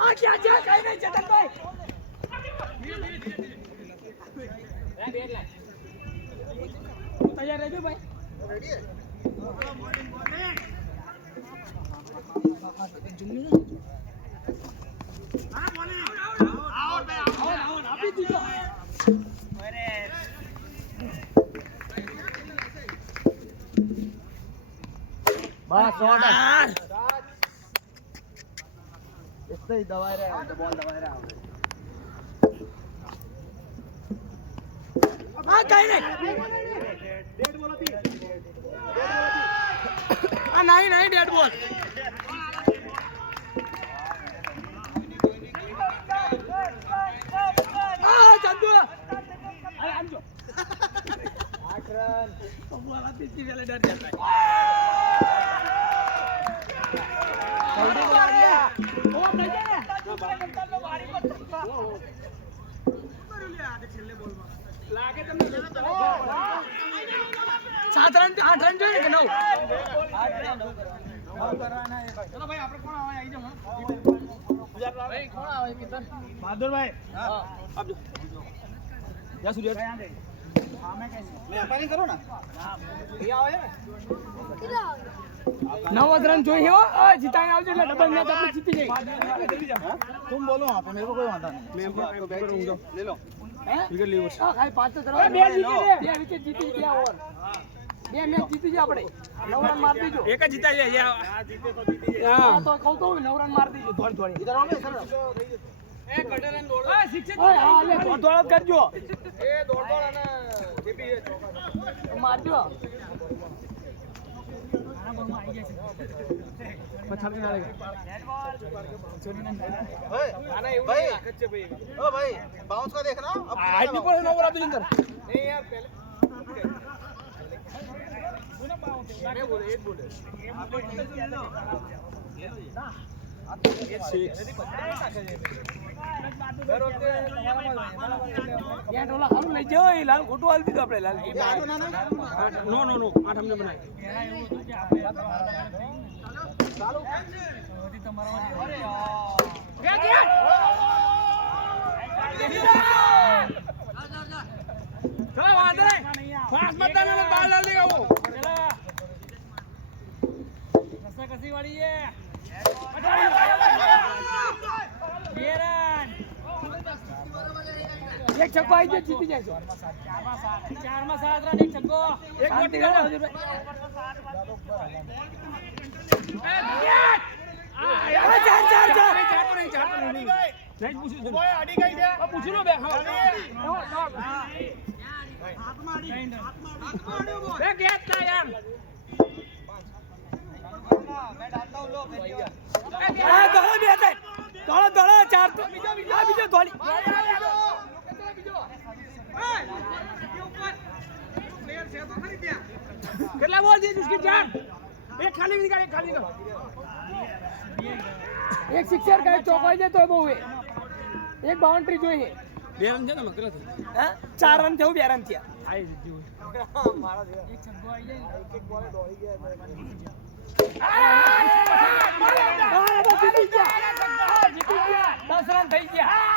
આ ક્યાં છે કઈ નહીં ચેતનભાઈ તૈયાર રહેજો ભાઈ રેડી આપી દીધો बस शॉट इससे ही दबा रहे हैं बॉल दबा रहे हैं हां कहीं नहीं डेड बॉल थी हां नहीं डेड बॉल हां चंदू अरे हम जो 8 रन तो बोला तीसरी वाले डर जाता है जल्दी मार दिया ओ नहीं है कर लो बारी पर मार ले आधे छेले बॉल में लागे तुमने 7 रन 8 रन જોઈએ કે 9 8 રન કરવાના है चलो भाई આપણે કોણ આવે આવી જાવ ભાઈ કોણ આવે કિતન બહાદુર ભાઈ हां अब जा सूर्य यहां दे हां मैं कैसे व्यापारी करो ना ये आओ है किला 9 रन જોઈએ હો જીતાને આવજો એટલે ડબલ મેચ આપણે જીતી જાય तुम बोलो वहां पे मेरे को कोई वांधा नहीं मैं आपको बैट दूंगा ले लो हैं विकेट लीवर हां खाली 5 तो करो બે વિકેટ જીતી ગયા ઓવર બે મેચ જીતી ગયા આપણે 9 રન માર દીજો એક જ જીતા જાય આ જીતે તો જીતી જાય હા તો કહું તો 9 રન માર દીજો થોડી ઇધર आओ सर એ કટે રન દોડ ઓય શિક્ષક હા લે દોડ કરજો એ દોડ અને જીપી ચોકા મારજો આના બોલ માં આવી જાય છે પછાડી ના લાગે રેડ બોલ છોડી ના ઓય આના એવું તાકાત છે ભાઈ ઓ ભાઈ બાઉન્સ का देखना अब हाइट नहीं पड़े नंबर आते अंदर नहीं यार पहले तूने बाउंस मैं बोले एक बोले લઈ જાઓ લાલ ખોટું હાલ દીધું આપણે લાલ નો નો નો આ તમને બનાવી ચાલો ચલો વાંધો નહીં ફાસ્ટ મત डालना बाल डाल देगा वो चला रस्सा कसी वाली है बेरन एक छक्को आई जे जीती जाए 4 માં 7 રન એક છક્કો એક મોટી ગણ હજુ नहीं पूछो ओए आडी गई है अब पूछ लो बे हां हाथ मारी बे गेट ना यार मैं डालता हूं लो ए दौड़ो भी आते दौड़ो 4 तो आ बीजो गोली बीजो ए के ऊपर प्लेयर से तो खरीद दिया कितना बोल दी उसकी जान एक खाली निकाल एक खाली निकाल एक सिक्सर का चौका दे तो બહુ હે એક બાઉન્ડ્રી જોઈએ બે રન છે ને મકરા હે 4 રન થયું 2 રન થયા આઈ જીતી હોય મારા એક છગ્ગો આવી જાય એક બોલ દોડી ગયા જીતી ગયા 10 રન થઈ ગયા